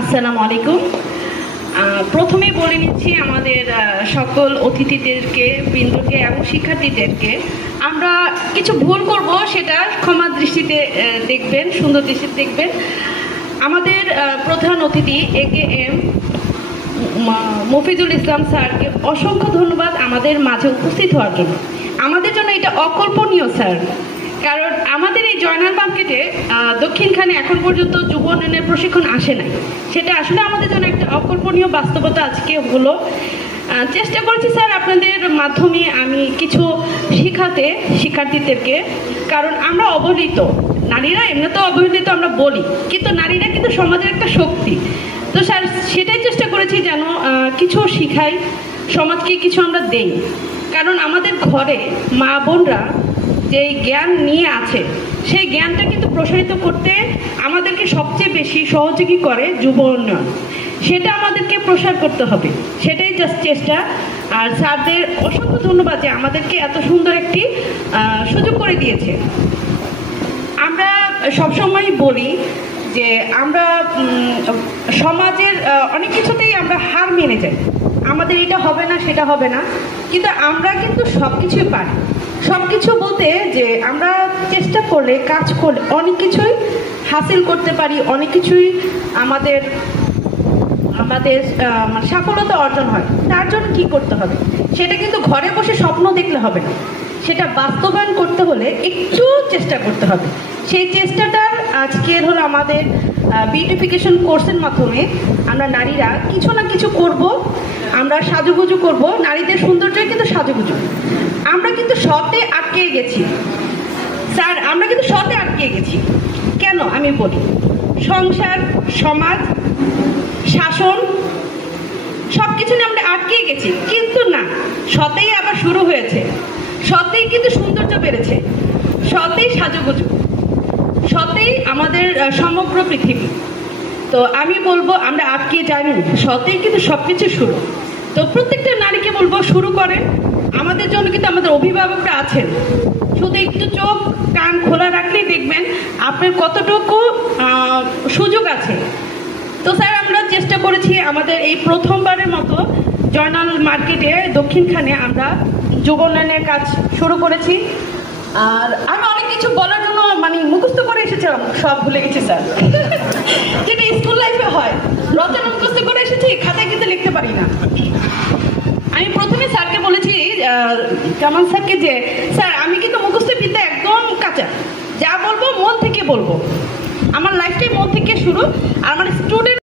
আসসালামু আলাইকুম। প্রথমেই বলে নিচ্ছি আমাদের সকল অতিথিদেরকে, বৃন্দকে এবং শিক্ষার্থীদেরকে, আমরা কিছু ভুল করব সেটা ক্ষমা দৃষ্টিতে দেখবেন, সুন্দর দৃষ্টিতে দেখবেন। আমাদের প্রধান অতিথি AKM মফিজুল ইসলাম স্যারকে অসংখ্য ধন্যবাদ আমাদের মাঝে উপস্থিত হওয়ার জন্য। আমাদের জন্য এটা অকল্পনীয় স্যার, কারণ আমাদের এই জয়নাল মার্কেটে দক্ষিণখানে এখন পর্যন্ত যুব উন্নয়নের প্রশিক্ষণ আসে নাই। সেটা আসলে আমাদের জন্য একটা অকল্পনীয় বাস্তবতা আজকে হলো। চেষ্টা করেছি স্যার আপনাদের মাধ্যমে আমি কিছু শিখাতে শিক্ষার্থীদেরকে, কারণ আমরা অবহেলিত নারীরা, এমনিতেও অবহেলিত আমরা বলি, কিন্তু নারীরা কিন্তু সমাজের একটা শক্তি। তো স্যার সেটাই চেষ্টা করেছি যেন কিছু শিখাই, সমাজকে কিছু আমরা দেই, কারণ আমাদের ঘরে মা বোনরা যে জ্ঞান নিয়ে আছে সেই জ্ঞানটা কিন্তু প্রসারিত করতে আমাদেরকে সবচেয়ে বেশি সহযোগী করে যুব উন্নয়ন। সেটা আমাদেরকে প্রসার করতে হবে, সেটাই জাস্ট চেষ্টা। আর স্যারদের অসংখ্য ধন্যবাদ যে আমাদেরকে এত সুন্দর একটি সুযোগ করে দিয়েছে। আমরা সবসময় বলি যে আমরা সমাজের অনেক কিছুতেই আমরা হার মেনে যাই, আমাদের এটা হবে না সেটা হবে না, কিন্তু আমরা কিন্তু সব কিছুই পারি। সব কিছু বলতে যে আমরা চেষ্টা করলে, কাজ করলে অনেক কিছুই হাসিল করতে পারি, অনেক কিছুই আমাদের সফলতা অর্জন হয়। তার জন্য কি করতে হবে? সেটা কিন্তু ঘরে বসে স্বপ্ন দেখলে হবে না, সেটা বাস্তবায়ন করতে হলে একটু চেষ্টা করতে হবে। সেই চেষ্টাটার আজকের হলো আমাদের বিউটিফিকেশন কোর্সের মাধ্যমে আমরা নারীরা কিছু না কিছু করব, আমরা সাজুগুজু করব। নারীদের সৌন্দর্যই কিন্তু সাজুগুজু। আমরা কিন্তু সতে আটকে গেছি স্যার, আমরা কিন্তু সতে আটকে গেছি। কেন আমি বলি, সংসার, সমাজ, শাসন সব কিছু নিয়ে আমরা আটকে গেছি, কিন্তু না, সতেই আবার শুরু হয়েছে। সতেই কিন্তু সৌন্দর্য বেড়েছে, সতেই সাজুগুজু, সতেই আমাদের সমগ্র পৃথিবী। তো আমি বলবো আমরা আটকে যাইনি, সতেই কিন্তু সব কিছু শুরু। তো প্রত্যেকটা নারীকে বলবো শুরু করেন। আমাদের জন্য কিন্তু আমাদের অভিভাবকরা আছেন, শুধু একটু চোখ কান খোলা রাখলেই দেখবেন আপনার কতটুকু সুযোগ আছে। তো স্যার আমরা চেষ্টা করেছি আমাদের এই প্রথমবারের মতো জয়নাল মার্কেটে দক্ষিণখানে আমরা যুব উন্নয়নের কাজ শুরু করেছি। আর আমি অনেক কিছু বলার জন্য মুখস্থ করে এসেছিলাম, সব ভুলে গেছি স্যার, যেটা স্কুল লাইফে হয়। রচনা মুখস্থ করে এসেছি, খাতায় কিন্তু লিখতে পারি না। আমি প্রথমে স্যারকে বলেছি, কামাল স্যারকে, যে স্যার আমি কিন্তু মুখস্থ বিদ্যা একদম কাঁচা, যা বলবো মন থেকে বলবো, আমার লাইফটাই মন থেকে শুরু। আর আমার স্টুডেন্ট